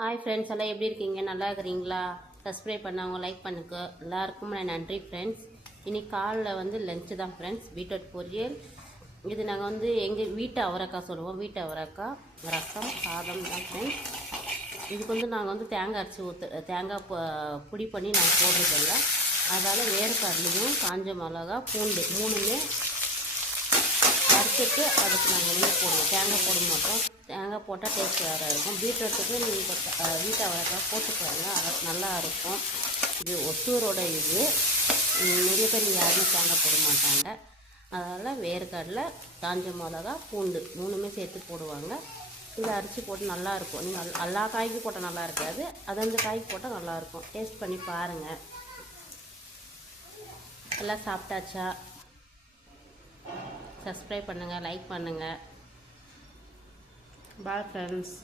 Hi friends, எல்லாம் எப்படி இருக்கீங்க? நல்லா இருக்கிறீங்களா? சப்ஸ்கிரைப் பண்ணவங்க லைக் பண்ணுங்க. எல்லாருக்கும் நான் நன்றி ஃப்ரெண்ட்ஸ். இன்னைக்கு காலையில் வந்து லஞ்சு தான் ஃப்ரெண்ட்ஸ். பீட்ரூட் பொரியல். இது நாங்கள் வந்து எங்கள் வீட்டு அவரைக்காய் சொல்லுவோம். வீட்டு அவரைக்காய் ரசம் சாதம் தான் ஃப்ரெண்ட்ஸ். இதுக்கு வந்து நாங்கள் வந்து தேங்காய் அரைச்சி தேங்காய் பொடி பண்ணி நாங்கள் போடுறதில்ல. அதனால் வேர்க்கடலையும் காஞ்ச மிளகா பூண்டு மூணுமே வறுத்துட்டு அதுக்கு நாங்கள் வந்து போடுவோம். தேங்காய் போட மாட்டோம். தேங்காய் போட்டால் டேஸ்ட் வேறு இருக்கும். பீட்ரூட்டுக்கு நீங்கள் வீட்டை அவரைக்காய் போட்டுக்கோங்க, அது நல்லா இருக்கும். இது ஒசூரோட இது நிறைய பேர் யாருமே தேங்காய் போட மாட்டாங்க. அதனால் வேர்க்கடலை காஞ்ச மிளகா பூண்டு மூணுமே சேர்த்து போடுவாங்க. இதை அரிசி போட்டு நல்லாயிருக்கும். நீங்கள் எல்லா காய்க்கும் போட்டால் நல்லா இருக்காது, அது காய்க்கு போட்டால் நல்லாயிருக்கும். டேஸ்ட் பண்ணி பாருங்கள். எல்லாம் சாப்பிட்டாச்சா? சப்ஸ்கிரைப் பண்ணுங்கள், லைக் பண்ணுங்கள். Bye friends.